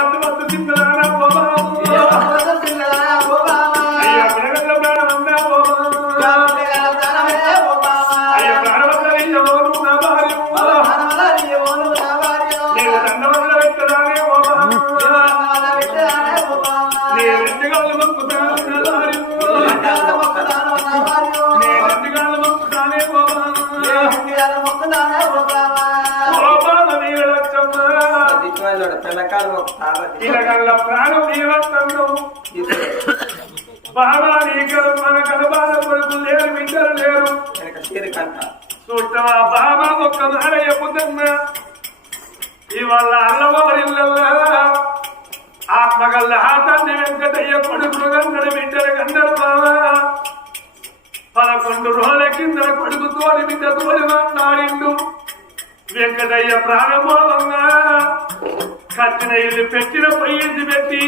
అద్దు వద్దు తిన్నదానా ఓ బాబు. బాబా నీకలు మన కలబాల కొడుకు లేరు బిడ్డలు లేరు. చీరకంట చూడవా బాబా ఒక్క మాట చెప్పుతున్నా ఇవాళ అల్లవారిల్లల్లా ఆత్మగల్ల హాతాన్ని వెంకటయ్య కొడుకులు గంగడు బిడ్డలు గంగడు బాబా పదకొండు రోజుల కింద కొడుకు తోడి బిడ్డ తోడి మాట్లాడిండు. వెంకటయ్య ప్రారంభంగా కత్తిన ఇల్లు పెట్టిన పొయ్యింది పెట్టి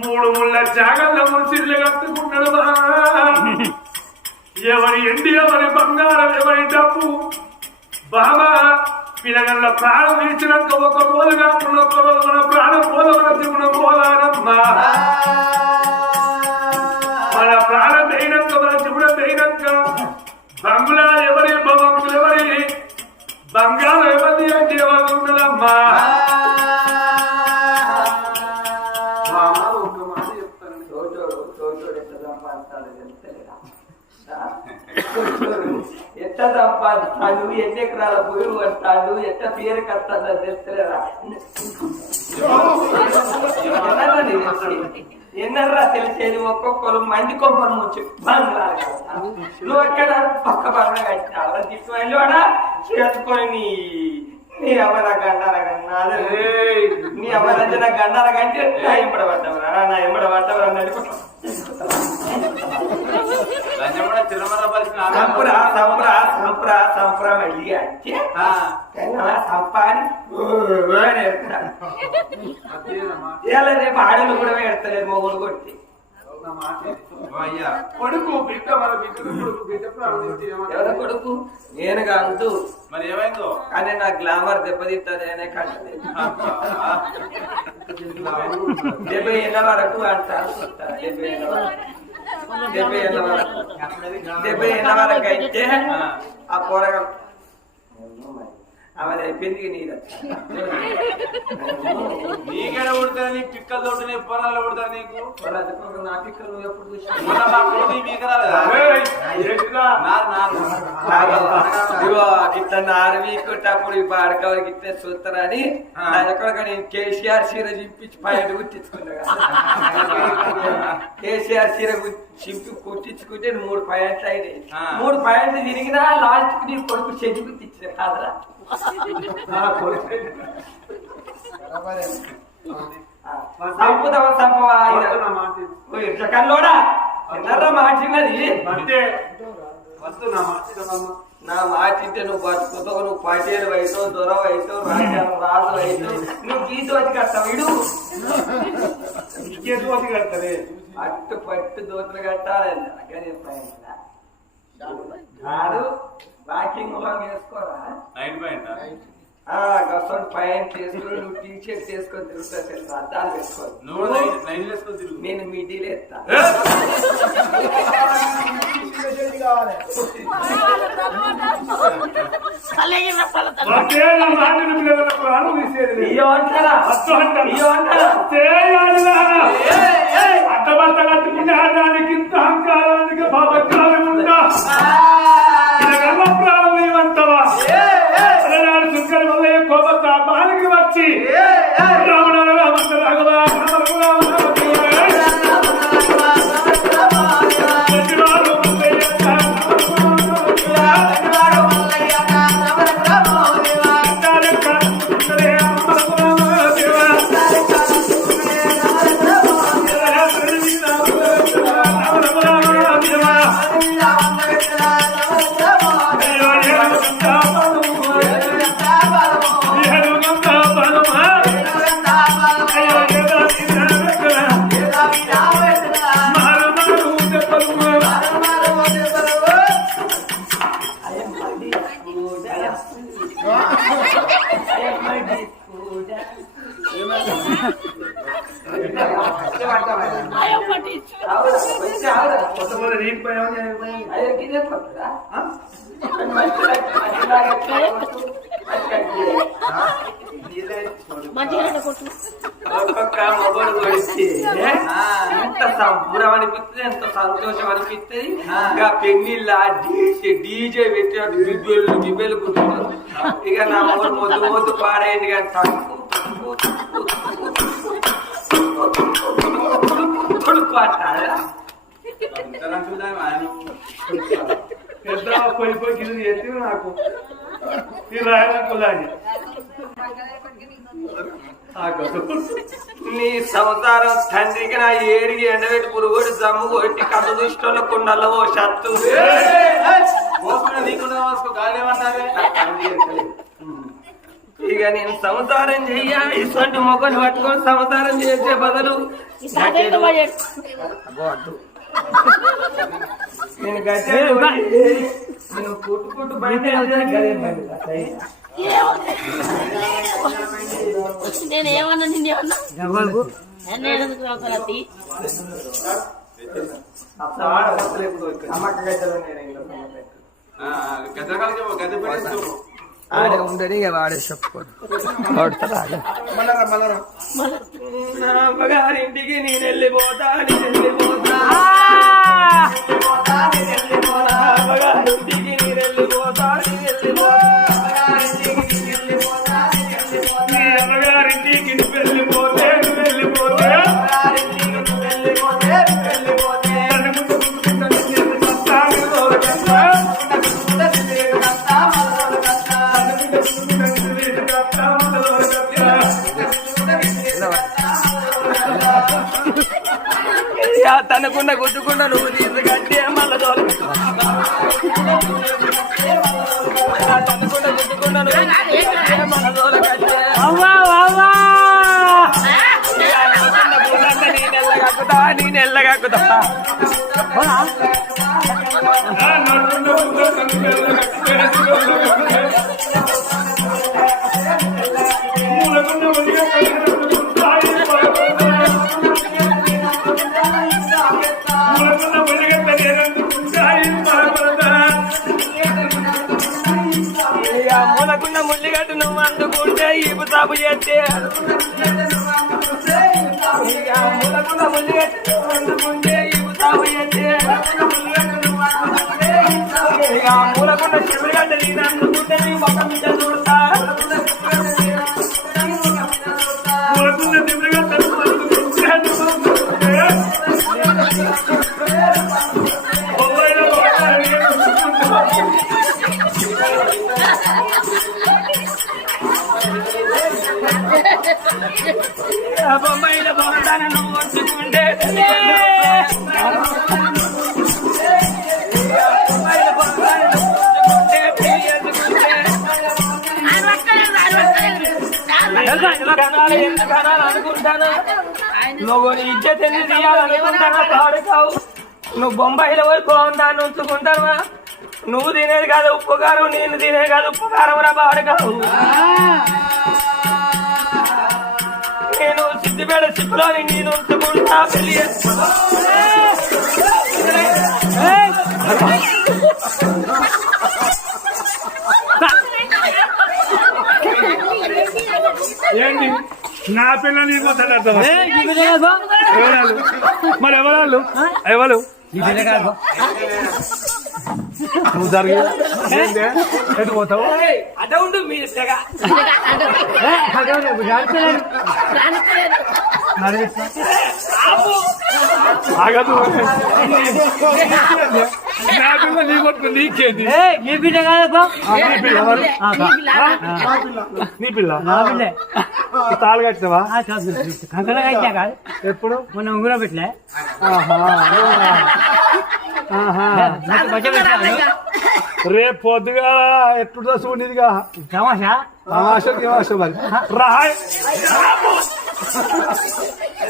మూడు ముళ్ళ జాగల్ల ముసిర్లు కట్టుకున్నాడు ఎవరి ఎండి ఎవరి బంగారం ఎవరి డబ్బు? బాబా పిల్లగల్ల ప్రాణం తీర్చినాక ఒక రోజు కాకుండా ఒక రోజు మన ప్రాణం పోలవన తిరుగున పోలారమ్మా. మన ప్రాణం అయినాక మన జీవనం అయినాక బంగుళా ఎవరి భవంతులు ఎవరి? బంగారం ఎవరి అంటే ఎవరు ఉన్నదమ్మా మామ ఒక మాట చెప్తాను చోటోడు చోటోడు ఎట్లా సంపాదిస్తాడు తెలుస్తలేదా? చోటోడు సంపాదిస్తాడు? ఎన్ని ఎకరాల భూమి పడతాడు ఎట్లా పేరు కట్టాడో తెలుస్తలేదా? ఎన్నర్రా తెలిసేది? ఒక్కొక్కరు మంది కొమ్మరు ముచ్చు బంగ్లాలు నువ్వు ఎక్కడ పక్క బంగ్లా కట్టినావు? తీసుకుని చేసుకొని నీ నీ అవర గండాల గన్నాడు నీ అవరంజన గండాల కంటే నా ఎంబడ పడ్డవరా? నా ఎంబడ పడ్డవరా అన్నట్టు. సంపురా సంపురా సంపురా సంపురా మళ్ళీ కన్నా సంపాని. ఇలా రేపు ఆడలు కూడా పెడతలేదు మొగుడు కొట్టి. కొడుకు బిడ్డ మన బిడ్డ కొడుకు? నేను కాదు. మరి ఏమైందో? కానీ నా గ్లామర్ దెబ్బతింటది అనే కంటే డెబ్బై ఏళ్ళ వరకు అంటారు డెబ్బై ఏళ్ళ వరకు. డెబ్బై ఏళ్ళ వరకు. డెబ్బై ఏళ్ళ వరకు అయితే ఆ. పోరగా. ఆమె అయిపోయింది నీరు నీకెడ పుడతా నీ పిక్కలు తోటి పొరాలు పుడతా నీకు? నా పిక్కలు ఎప్పుడు చూసావు మన మా కొడుకు నీ మీక రాలేదా? ఏయ్, ఏంటిదా? నారు నారు. ఇగో ఇట్లా నారు వీకొట్టప్పుడు ఈ పాడకవరికి ఇట్లా చూస్తారని. నా నేను కేసీఆర్ చీర చింపించి పైన కుట్టించుకున్నా. కేసీఆర్ చీర కు- చింపి కుట్టించుకుంటే మూడు పాయింట్లు అయినాయి. మూడు పాయింట్లు తిరిగినా లాస్ట్కి నీ కొడుకు చెది కుట్టించిన కాదరా. సంపుదవ సంపవా వద్దు నా మాట విను. ఇట్లా కల్లోడా ఎన్నరా మాటిన్నది అంతే నా మాట వినమ్మా. నా మాట ఇంటే నువ్వు బతుకుతావు నువ్వు పటేలు అవుతావు దొరవ అవుతావు రాజ్యాలు రాజు అవుతావు నువ్వు గీతోటి కడతావు ఇడు నీకే దోతి కడతలే పట్టు పట్టు దోతులు కట్టాలి కానీ పైన. వాకింగ్ వేసుకోరా నైన్ పాయింట్ ఆ? గసోడు పైన చేసుకొని నువ్వు టీ షర్ట్ చేసుకొని తిరుగుతా తెలుసు? అద్దాలు వేసుకోవాలి నువ్వు నైన్ నైన్ వేసుకొని తిరుగు. నేను మిడిల్ ఎత్తా. ఒకే నా మాట విను పిల్లల ప్రాణం తీసేది పెళ్ళిళ్ళ డీజే డీజే పెట్టినట్టు గిబ్బెలు గిబ్బెలు కూర్చుంటారు ఇక నా మొదలు మొద్దు మొద్దు పాడేయండి కానీ పెద్ద పోయి పోయి గిన్నె చేస్తే నాకు. ఈ రాయలకు కులాని నీ సంసారం తండ్రికి నా ఏడికి ఎండబెట్టి పురుగుడు జమ్ము కొట్టి కథ దుష్టంలో కుండలో ఓ షత్తు ఇక నేను సంసారం చెయ్యాలి ఇటువంటి మొక్కలు పట్టుకొని సంసారం చేసే బదులు నేను పోయి, నేను పుట్టు పుట్టు బయట. నేను ఏమన్నా నిన్ను ఏమన్నా ఆడ గజ్జలు నేను ఉండని ఇక వాడే వెళ్ళిపోతా నేను వెళ్ళిపోతా నేను వెళ్ళిపోతా. నేను వెళ్ళిపోతా నేను వెళ్ళిపోతా, తనకుండా గుట్టుకుండా నువ్వు తీసుకంటే మళ్ళా దూరం తనకుండా గుట్టుకుండా నువ్వు తీసుకంటే మళ్ళా దూరం కట్టే. ఇక అనుకున్న ఎల్లగక్కుతా, నువ్వు అందుకుంటే ఈపు తప్పు చేస్తే. ఇక మూలకున్న ముల్లిగట్టు అందుకుంటే ఈపు సాపు చేస్తే. ఇక మూలకున్న చివరిగడ్డ అందుకుంటే నీ మొత్తం అనుకుంటాను? నువ్వు నీ ఇజ్జత్ ఎందుకు తీయాలనుకుంటానా? పాడుకావు. నువ్వు బొంబాయిలో పోయి బాగుందాన్ని ఉంచుకుంటావా నువ్వు తినేది కాదు ఉప్పు కారం నేను తినేది కాదు ఉప్పు కారం రా పాడుకావు. నేను సిద్దిపేట సిప్పులోని నేను ఉంచుకుంటా పెళ్ళి. ఏంటి? నా పిల్ల నీకు మాట్లాడతావా ఎవరాలు? మరి ఎవరాలు? ఎవరు? నువ్వు జరిగి. ఏందే? ఎటు పోతావు. ఆగదు. నా పిల్ల నీ నీకేంది నీ పిల్ల ఎవరు? నీ పిల్ల తాళి కట్టినవా? కంకణం అయితే కాదు. ఎప్పుడు? మొన్న ఉంగరం పెట్టలే రేపు పొద్దుగా ఎట్లుంటుందో చూడనిదిగా తమాషా? ఆశకి ఆశ మరి రాయ్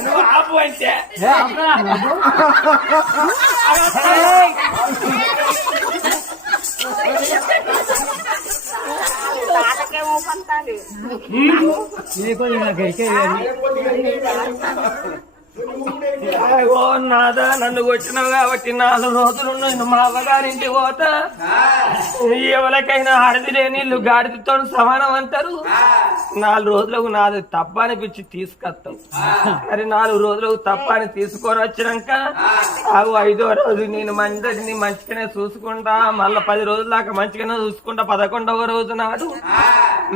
నువ్వు ఆపు అంటే నీకు నాకు ఎక్కేయాలి. ఓ నాదా నన్ను కొట్టినావు కాబట్టి నాలుగు రోజులు నేను మా అవ్వగారింటి పోతా. ఎవరికైనా ఆడది లేని ఇల్లు గాడిదతో సమానం అంటారు. నాలుగు రోజులకు నాది తప్ప అనిపించి తీసుకొస్తాం. మరి నాలుగు రోజులకు తప్ప అని తీసుకొని వచ్చినాక అవు ఐదో రోజు నేను మందరిని మంచిగానే చూసుకుంటా మళ్ళా పది రోజుల దాకా మంచిగానే చూసుకుంటా పదకొండవ రోజు నాడు.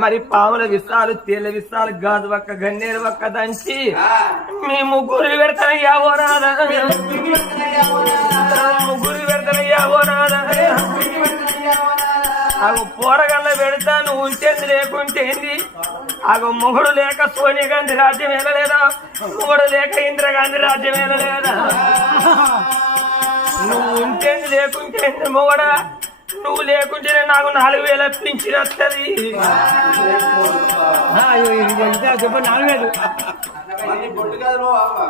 మరి పాముల విస్తాలు తేల విస్తాలు గాజు పక్క గన్నేరు పక్క దంచి మీ ముగ్గురు పెడతానయ్యా ఓ నాదా ముగ్గురు పెడతానయ్యా ఓ నాదా అగు పోరగల్ల పెడతా నువ్వు ఉంచేది లేకుంటేంది అగు మొగుడు లేక సోనియా గాంధీ రాజ్యం వెళ్ళలేదా మొగుడు లేక ఇందిరాగాంధీ రాజ్యం వెళ్ళలేదా నువ్వు ఉంటేంది లేకుంటేంది మొగడా? నువ్వు లేకుంటేనే నాకు నాలుగు వేల పింఛన్ వస్తుంది. ఇది నాలుగు వేలు. అవ్వ.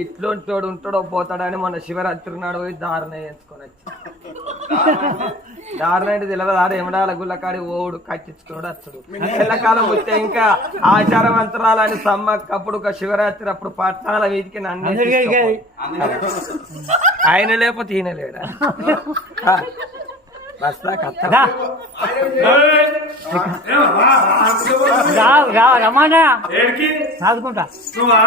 ఇట్లుంటాడు ఉంటాడో పోతాడని మొన్న శివరాత్రి నాడు పోయి దారుణ వేసుకొని వచ్చి. దారుణ అంటే తెలియదు ఆడ ఎమడాల గుల్లకాడి ఓడు కట్టించుకున్నాడు అచ్చుడు. ఎల్లకాలం వస్తే ఇంకా ఆచారవంతరాలని సమ్మక్క అప్పుడు ఒక శివరాత్రి అప్పుడు పట్నాల వీధికి నన్ను ఆయన లేకపోతే ఈయన లేడా? ఆ, బస్తా కత్త రా, ఏయ్! ఏం రా, రా, అనుకోవద్దు. రా, రా, రమ్మన్నా ఏడికి రాదుకుంటా నువ్వా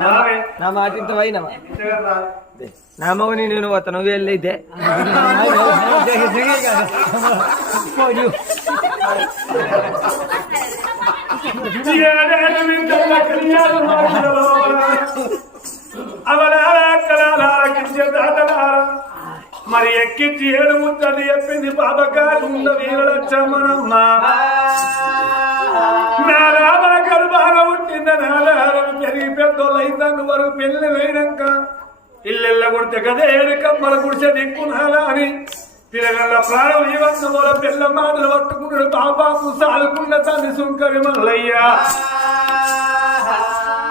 రావే. నా మాట ఇంత పోయినవా. నా మగని నేను పోతా నువ్వు వెళ్ళైతే మరి ఎక్కించి ఏడు ముద్దలు చెప్పింది బాబగారు ఉన్న వీరలచ్చమ్మనమ్మ నా రామల గర్భాన పుట్టిన నాలారం పెరిగి పెద్దోళ్ళైందను వరకు పెళ్ళినైనాక ఇల్లెళ్ళ కొడితే కదా ఏడు కమ్మల గుడిసె దిక్కునాలా అని పిల్లగల్ల ప్రాణం ఇవ్వచ్చు మొల పిల్ల మాటలు పట్టుకున్నాడు బాబాకు సాలుకున్న తల్లి సుంకరి మల్లయ్యా.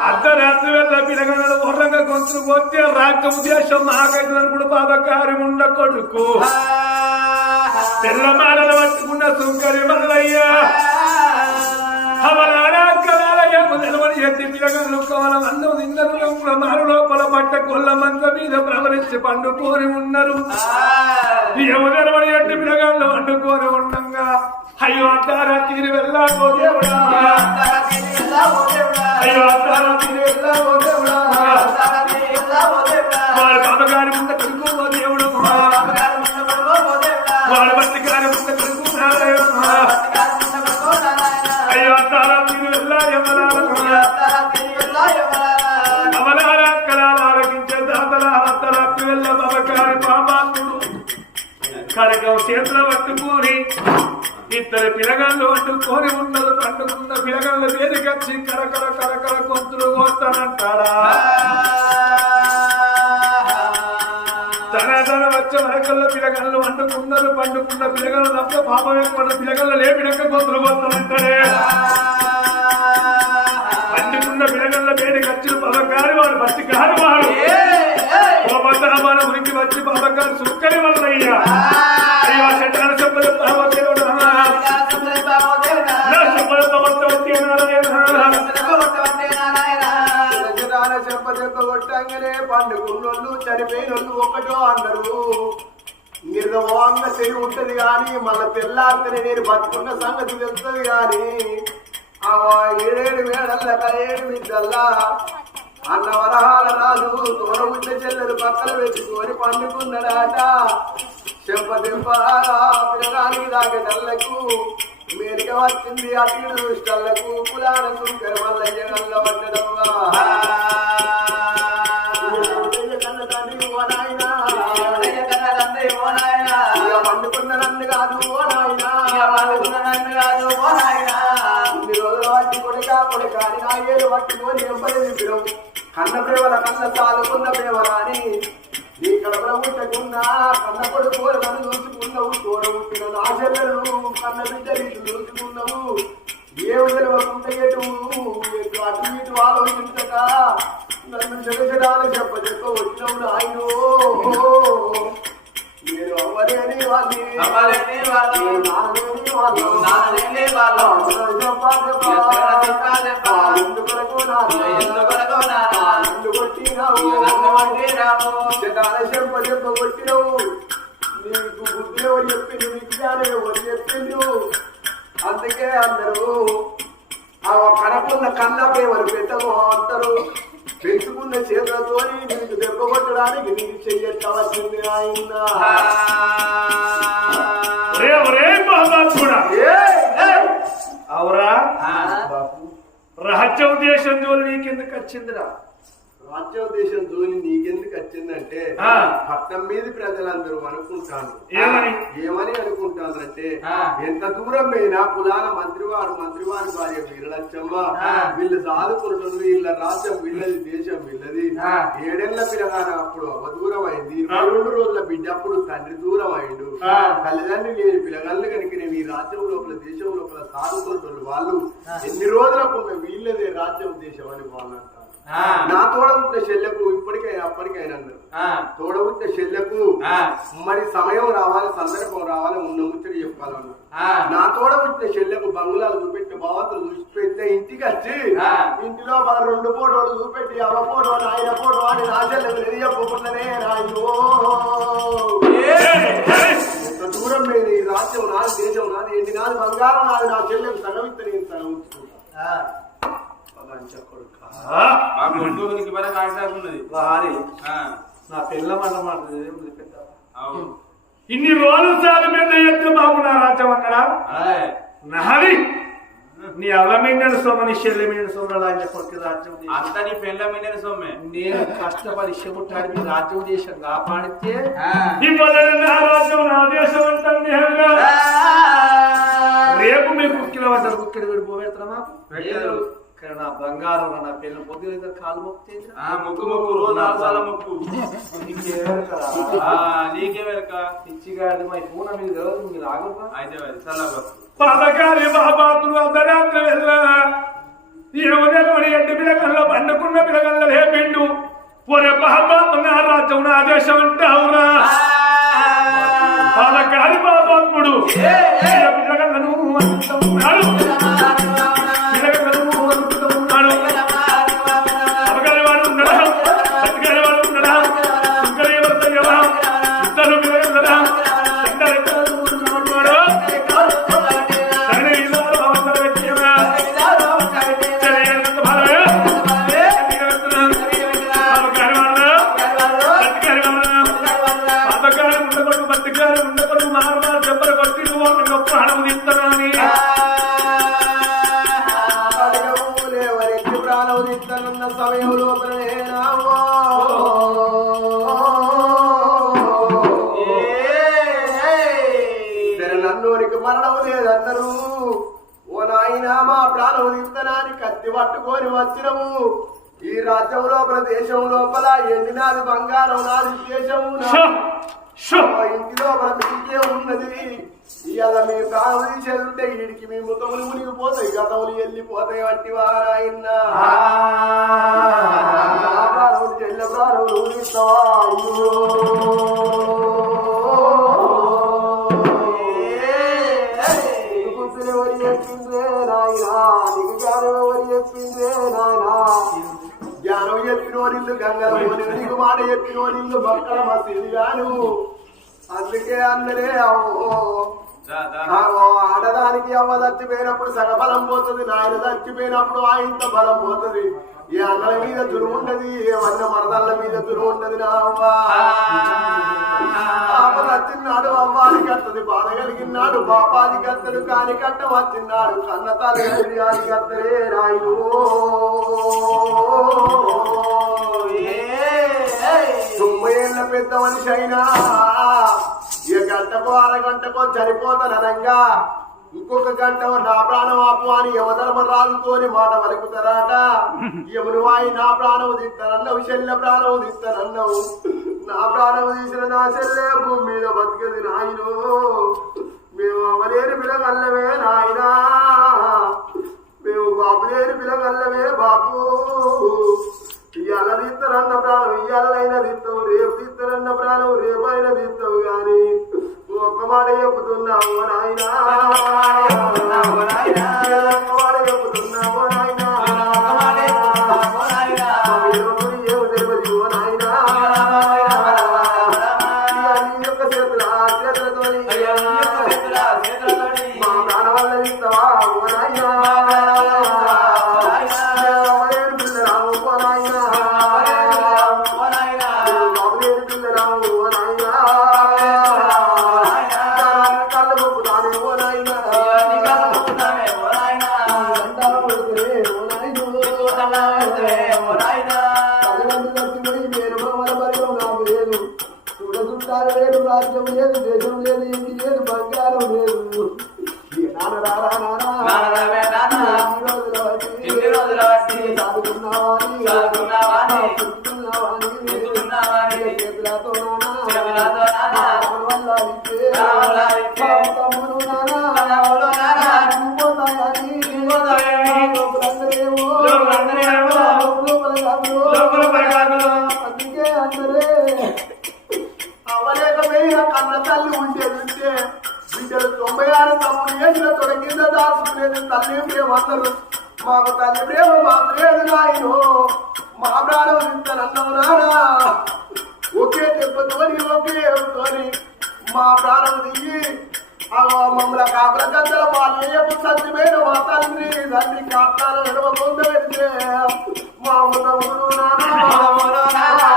అర్ధరాత్రి వెళ్ళ పిల్లగలను వర్రంగా గొంతులు పోతే రాజ్య ఉద్దేశం నాకైతే కూడా బాబకారి ఉండ కొడుకు. పిల్ల మాటలు పట్టుకున్న సుంకరి మల్లయ్యా. మల్లయ్య ఎత్తి పిలగలు అందం నిన్నరు మారు లోపల పట్ట కొల్ల మంద మీద ప్రవరించి పండుకొని ఉన్నారు ఎవరెవరి ఎట్టి పిలగాళ్ళు వండుకొని ఉండంగా అయ్యో అంటారా తీరు వెళ్ళావో దేవుడా. అయ్యో అంటారా తీరు వెళ్ళావో దేవుడా. వాడు బాబగారి ముంద కొడుకు ఓ దేవుడు. వాడు బట్టి గారి కడకం చేతుల పట్టుకొని ఇద్దరు పిలగళ్ళు వండుకొని ఉన్నది పండుకున్న పిలగళ్ళు వేదికచ్చి కరకర కరకర గొంతులు కోస్తానంటారా తన తన వచ్చే వరకల్లో పిలగళ్ళు వండుకున్నారు పండుకున్న పిలగళ్ళు తప్ప పాపం ఏర్పడిన పిలగళ్ళు లేపినక్క గొంతులు కోస్తానంటారే పండుకున్న పిలగళ్ళ వేడి ఖర్చులు పదకారు వాడు బట్టి కారు వాడు ఉనికి వచ్చి బాబగారు సుక్కని వల్లయ్యా చెప్ప పండుకున్నోళ్ళు చనిపోయినోళ్ళు ఒకటో అన్నారు నిర్గమంగా తెలివి ఉంటది కానీ మళ్ళా తెల్లారితేనే నేను బతుకున్న సంగతి తెలుస్తుంది కానీ ఆ ఏడేడు వేడల్ల ఏడు మిద్దల్లా అన్న వరహాల రాజు తోడ ఉంటే చెల్లెలు పక్కన పెట్టుకొని పండుకున్నాడట చెంప దెబ్బలాగా పిల్లగానికి దాకా తల్లకు మేలుక వచ్చింది అటు దుష్టలకు కులాన సుంకర మల్లయ్య గల్ల పడ్డడమ్మా కొడుక కొడుక అని నా ఏలు పట్టుకొని ఎంబడి నింపినం కన్న ప్రేమల కన్న సాదుకున్న ప్రేమరాని నీ కడపల ఉంటకున్నా కన్న కొడుకు నన్ను చూసుకున్నావు తోడ పుట్టిన నా చెల్లెలు కన్న బిడ్డని చూసుకున్నావు ఏవు తెలియకుండా ఎటు? అటు ఇటు ఆలోచించక నన్ను జగజనాలు చెప్ప చెప్ప వచ్చినవు నాయనో. నేను అవ్వలేని అవ్వలేని నాలేని నాలేని నన్ను కొట్టినావు. నన్ను కొట్టినావు. కొట్టినావు నీకు బుద్ధి ఎవరు చెప్పిండు నీకు ఎవరు చెప్పిండు అందుకే అందరూ ఆ కనకున్న కన్నపై ప్రేమలు పెట్టగో అంటారు పెంచుకున్న చేతులతో నీకు దెబ్బ కొట్టడానికి నీకు చెయ్యట్టవలసింది ఆయన అవురా? రహస్య ఉద్దేశం జోలి నీకెందుకు వచ్చిందిరా. రాజ్యోదేశం జోలి నీకెందుకు వచ్చిందంటే. పట్టం మీద ప్రజలందరూ అనుకుంటాను ఏమని? అనుకుంటానంటే ఆ. ఎంత దూరం పోయినా కులాల మంత్రివారు మంత్రివారి భార్య వీరలచ్చమ్మ. వీళ్ళు సాధుకుంటుంది వీళ్ళ రాజ్యం వీళ్ళది దేశం వీళ్ళది. ఏడేళ్ళ పిల్లగాన అప్పుడు అవ దూరం అయింది. రెండు రోజుల బిడ్డ అప్పుడు తండ్రి దూరం అయిండు. తల్లిదండ్రులు లేని పిల్లగాళ్ళు కనుక నేను ఈ రాజ్యం లోపల దేశం లోపల సాధుకుంటున్న వాళ్ళు ఎన్ని రోజులకు వీళ్ళదే రాజ్యం దేశం అని వాళ్ళు నా తోడ పుట్టిన చెల్లెకు ఇప్పటికైనా అప్పటికైనా అన్నారు. తోడ పుట్టిన చెల్లెకు మరి సమయం రావాలి సందర్భం రావాలి ఉన్న ముచ్చట చెప్పాలన్నారు నా తోడ పుట్టిన చెల్లెకు బంగ్లాలు చూపెట్టి బావతులు చూపెట్టే ఇంటికి వచ్చి. ఇంటిలో మన రెండు ఫోటోలు చూపెట్టి అవ ఫోటో ఆయన ఫోటో అని నా చెల్లెకు తెలియకపోకుండానే ఎంత దూరం నేను ఈ రాజ్యం నాది దేశం నాది ఏంటి నాది బంగారం నాది నా చెల్లెకు సగం ఇస్తే నేను సగం కొడుకా. మా వారి. నా పెద్ద ఇన్ని రోజులు సార్లు మీద ఎత్తు బాబు నా రాజ్యం అక్కడ. నాది నీ అల్లమైన సొమ్మ నీ చెల్లెమైన సొమ్మ రాజ్య కొడుకు రాజ్యం. అంతా నీ పెళ్ళ మిండిన సొమ్మే. నేను కష్టపడి చెబుతాడు మీ రాజ్యం దేశం కాపాడితే నా రాజ్యం నా దేశం నేరుగా. రేపు మీరు కుక్కిల పడ్డారు కుక్కిడి వీడు పోవేత్తమా. కానీ నా బంగారం నా పిల్లలు పొద్దున కాలు ముక్కు ముక్కు రోజు నాలుగు సార్లు ముక్కు. పిచ్చిగాడి మా పూన మీద మీరు ఆగుతా అయితే మహాపాత్రులు అర్ధరాత్రి వెళ్ళ పండుకున్న పిలగల్ల లేపిండు. ఒరే నా రాజ్యం నా దేశం అంటావురా పాదకారి మహాపాత్ముడు పిలగలను అంటున్నాడు లోపల దేశం లోపల ఎండినాది బంగారం నాది దేశము మా ఇంటి లోపల మీకే ఉన్నది. ఇవాళ మీ ప్రాణం తీసేదుంటే వీడికి మీ ముఖములు మునిగిపోతాయి. గతములు వెళ్ళిపోతాయి వంటి వారాయన్న. ప్రాణం చెల్ల ప్రాణం ఊరిస్తావా ఎవరు చెప్పిందే నాయనా నీకు ఎవరు చెప్పిందే నాయనా. జ్ఞానం చెప్పినోనిల్లు గంగల పోని నీకు మాట చెప్పినోనిల్లు భక్తుల మసీదు గాను అందుకే అందరే. ఆవో ఆడదానికి అవ్వ చచ్చిపోయినప్పుడు సగబలం పోతుంది నాయన చచ్చిపోయినప్పుడు ఆయంత బలం పోతుంది. ఈ అన్నల మీద దురుముండది ఏ వన్న మరదళ్ళ మీద దురుముండది నా అవ్వ. పాప నచ్చిన్నాడు అవ్వానికి అత్తది బాధ కలిగినాడు పాపానికి అత్తడు కాని కట్ట వచ్చిన్నాడు. కన్న తల్లి అది కత్తరే రాయుడు. తొంభై ఏళ్ళ పెద్ద మనిషి అయినా ఇక గంటకో అరగంటకో చనిపోతాననంగా ఇంకొక గంట నా ప్రాణం ఆపు అని యమధర్మరాజుతోని మాట వలుకుతారాట యమును వాయి నా ప్రాణం తీస్తానన్నావు చెల్లె ప్రాణం తీస్తానన్నావు నా ప్రాణం తీసిన నా చెల్లె భూమి మీద బతికది నాయను. మేము అవలేని పిలగల్లవే నాయనా. మేము బాబులేని పిలగల్లవే బాబు. ఇవాళ తీస్తారన్న ప్రాణం ఇయ్యాలైన తీస్తావు రేపు తీస్తారన్న ప్రాణం రేపైనా తీస్తావు కానీ ఒక్క మాట చెబుతున్నావు నాయనా. ఈ తల్లి ప్రేమ మాకు లేదు నాయను మా ప్రాణం ఇంతనన్నావు నానా ఒకే దెబ్బతోని ఒకే ఏడుతోని మా ప్రాణం దిగి మమ్మల మమ్మల్ని కాకుల గద్దల పాలు సత్యమైన మా తండ్రి తండ్రి కాస్తాల నడుమ పొంద పెడితే మా ముదములు నానా నానా,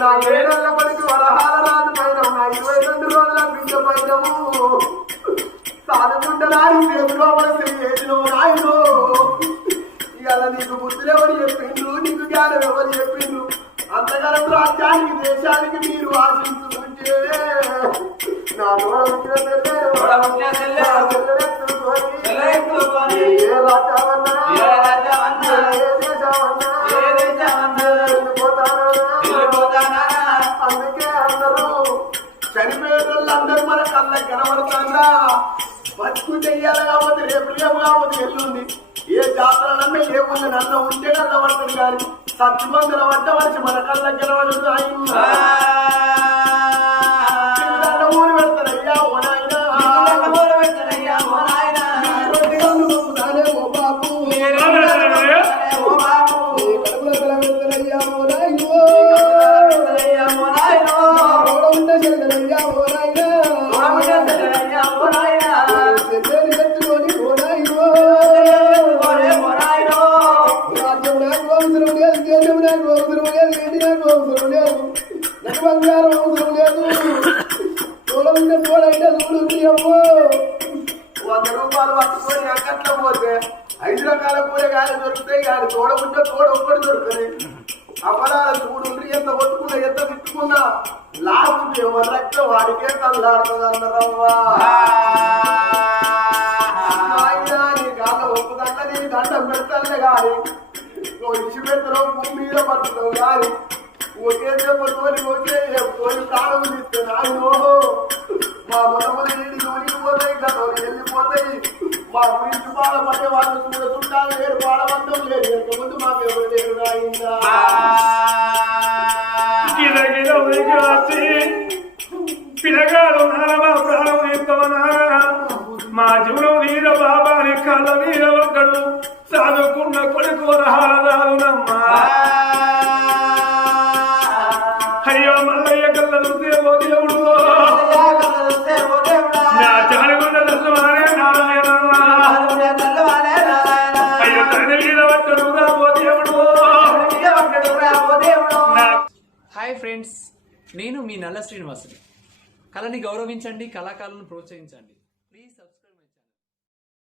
నా ఏడేళ్ళ కొడుకు వరహాల రాజు పైన నా ఇరవై రెండు రోజుల బిడ్డ పైనము సాధకుంటలాడి దేవుడు చేసినో నాయను ఇవాళ నీకు బుద్ధులు ఎవరు చెప్పిండ్రు? నీకు జ్ఞానం ఎవరు చెప్పిండ్రు? అంతకాలం రాజ్యానికి దేశానికి మీరు ఆశించుకుంటే నా ఏ రాజ్యమన్నా, ఏ రాజ్యమన్నా, ఏ చనిపోయిన వాళ్ళందరూ మన కళ్ళ కనబడుతుందా బతుకుంటే ఇయ్యాలి కాకపోతే రేపు లేవు కాకపోతే ఎల్లుండి. ఏ జాతర నమ్మే ఏముంది నన్ను ఉంటే కనబడుతుంది కానీ సత్యమందుల వంట మనిషి మన కళ్ళ కనబడుతుంది ఆ, ఊరు పెడతారయ్యా ఓ నాయనా. ఓ నాయనా. ఓ బాబు. ఓ బాబు. పెడతారయ్యా ఓ నాయనో. ఓ నాయనో. తోడ ఉంటే చెల్లెలయ్యా ఓ నాయనా. వెళ్ళిపోతాయి మా గురించి బాధపడే వాళ్ళు కూడా చుట్టాలు లేరు పాడవంతం లేదు వెనక ముందు మాకు ఎవరు లేరు నాయనా పిలగాడు నానమా ప్రాణం మా జీవనం వీర బాబాని కళ్ళ వీర ఒక్కడు చదువుకున్న కొడుకు రహాలదారునమ్మా నేను మీ నల్ల శ్రీనివాసుని. కళని గౌరవించండి కళాకారులను ప్రోత్సహించండి.